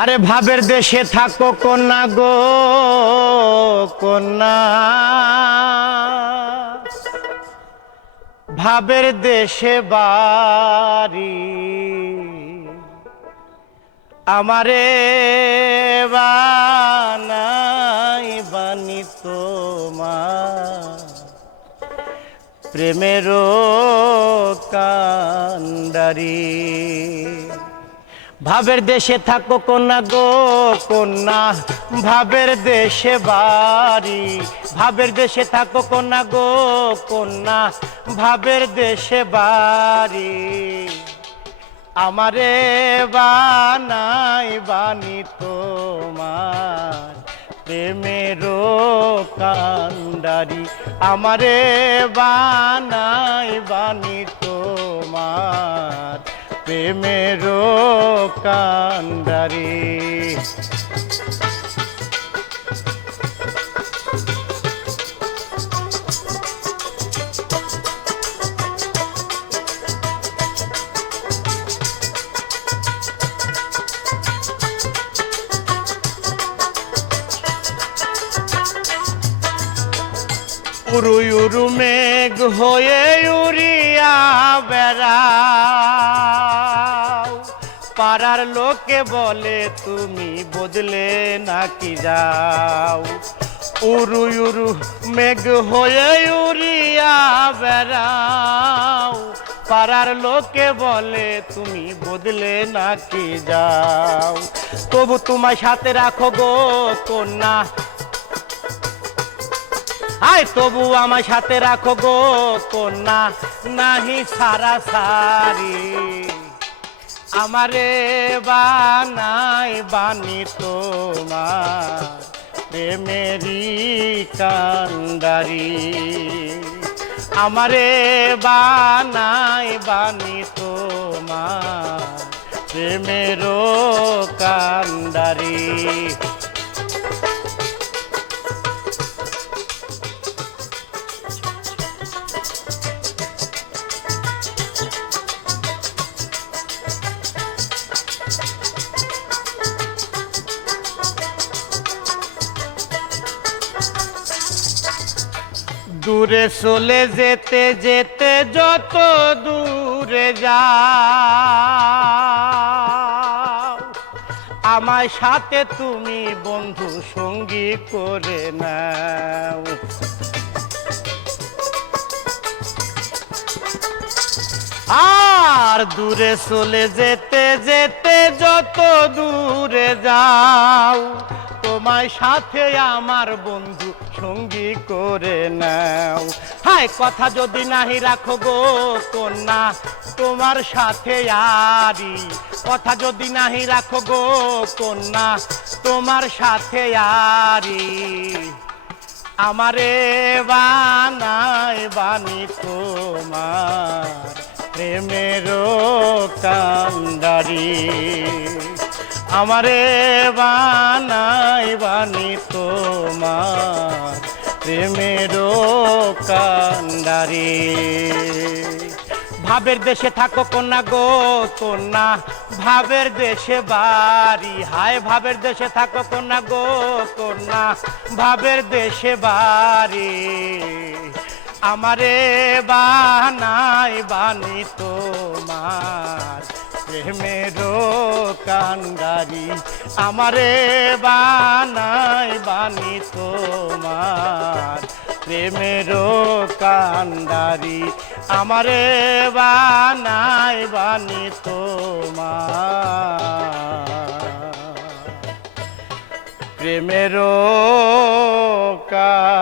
আরে ভাবের দেশে থাকো কন্যা গো কন্যা, ভাবের দেশে বাড়ি আমারে বানাই বানি তোমার প্রেমেরও কান্ডারি। ভাবের দেশে থাকো কন্যা গো কন্যা, ভাবের দেশে বাড়ি ভাবের দেশে থাকো কন্যা গো কন্যা, ভাবের দেশে বাড়ি আমারে বানাই বানি তোমার প্রেমেরও কান্ডারি আমারে বানাই বানি তোমার প্রেমেরও কান্ডারি। উরু উরু মেঘ হয়ে উড়িয়া বেড়াও, পাড়ার লোকে বলে তুমি বদলে নাকি যাও। উরু উরু মেঘ হয়ে উড়িয়া বেড়াও, পাড়ার লোকে বলে তুমি বদলে নাকি যাও। তবু তোমার সাথে রাখো গো কন্যা, আয় তবু আমার সাথে রাখো গো কন্যা, নাহি সারা সারি আমারে বানাই বানি তোমার প্রেমেরি কান্ডারি আমারে বানাই বানি তোমার প্রেমেরও কান্ডারি। দূরে চলে যেতে যেতে যত দূরে যাও, আমার সাথে তুমি বন্ধু সঙ্গী করে নাও। আর দূরে চলে যেতে যেতে যত দূরে যাও, তোমার সাথে আমার বন্ধু সঙ্গী করে নাও। হায় কথা যদি নাহি রাখো গো কন্যা তোমার সাথে আরি, কথা যদি নাহি রাখো গো কন্যা তোমার সাথে আরি আমারে বানাই বানি তোমার প্রেমেরও কান্ডারি আমারে বানাই বানি তোমার প্রেমেরও কান্ডারি। ভাবের দেশে থাকো কন্যা গো কন্যা, ভাবের দেশে বাড়ি হায় ভাবের দেশে থাকো কন্যা গো কন্যা, ভাবের দেশে বাড়ি আমারে বানাই বানি তোমার প্রেমেরও কান্ডারি আমারে বানাই বানি তোমার প্রেমেরও কান্ডারি আমারে বানাই বানি তোমার প্রেমেরও কান্ডারি।